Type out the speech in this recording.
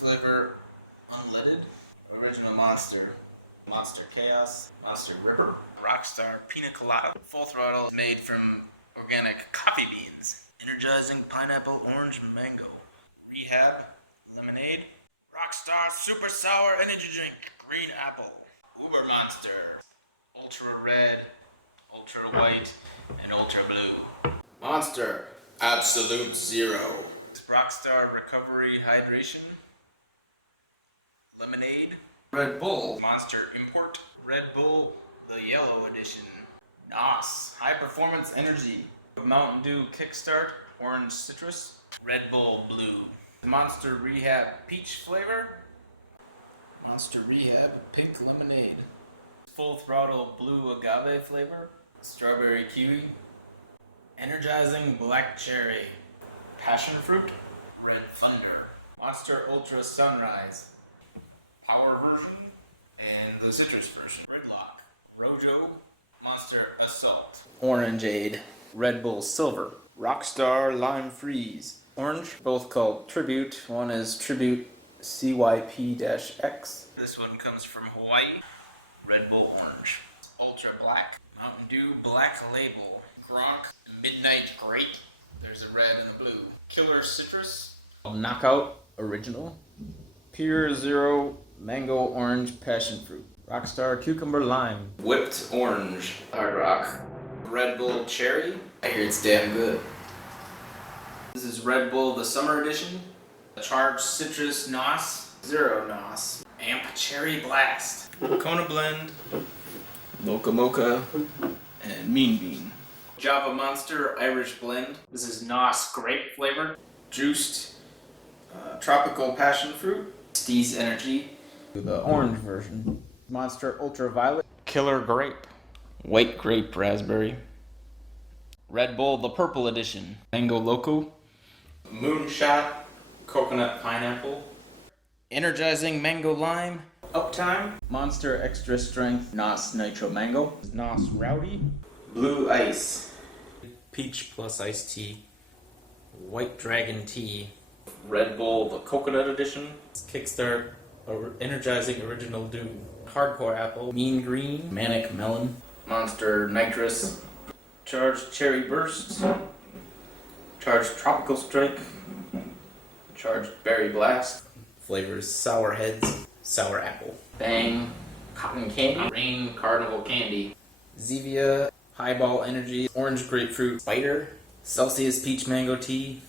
flavor unleaded. Original Monster. Monster Chaos. Monster River. Rockstar Pina Colada. Full Throttle made from organic coffee beans. Energizing Pineapple Orange Mango. Rehab Lemonade. Rockstar Super Sour Energy Drink. Green Apple. Uber Monster. Ultra Red. Ultra White. And Ultra Blue. Monster Absolute Zero. Rockstar Recovery Hydration. Lemonade. Red Bull Monster Import. Red Bull the Yellow Edition. NOS High Performance Energy. Mountain Dew Kickstart Orange Citrus. Red Bull Blue. Monster Rehab Peach Flavor. Monster Rehab Pink Lemonade. Full Throttle Blue Agave Flavor. Strawberry Kiwi. Energizing Black Cherry. Passion Fruit. Red Thunder. Monster Ultra Sunrise. Power version and the citrus version. Gridlock. Rojo. Monster Assault. Orangeade. Red Bull Silver. Rockstar Lime Freeze. Orange. Both called Tribute. One is Tribute CYP-X. This one comes from Hawaii. Red Bull Orange. Ultra Black. Mountain Dew Black Label. Gronk. Midnight Grape. There's a red and a blue. Killer Citrus. Knockout Original. Pure Zero Mango Orange Passion Fruit. Rockstar Cucumber Lime. Whipped Orange. Hard Rock. Red Bull Cherry. I hear it's damn good. This is Red Bull the Summer Edition. Charged Citrus NOS. Zero NOS. Amp Cherry Blast. Kona Blend. Mocha Mocha. And Mean Bean. Java Monster Irish Blend. This is NOS Grape Flavor. Juiced Tropical Passion Fruit. Steez Energy. The orange version. Monster Ultraviolet. Killer Grape. White Grape Raspberry. Red Bull the Purple Edition. Mango Loco. Moonshot Coconut Pineapple. Energizing Mango Lime. Uptime. Monster Extra Strength NOS Nitro Mango. NOS Rowdy. Blue Ice. Peach plus iced tea. White Dragon Tea. Red Bull the Coconut Edition. Kickstart Energizing Original Dew. Hardcore Apple. Mean Green. Manic Melon. Monster Nitrous. Charged Cherry Burst. Charged Tropical Strike. Charged Berry Blast. Flavors Sour Heads. Sour Apple. Bang. Cotton Candy. Rain Carnival Candy. Zevia. Highball Energy. Orange Grapefruit. Spider. Celsius Peach Mango Tea.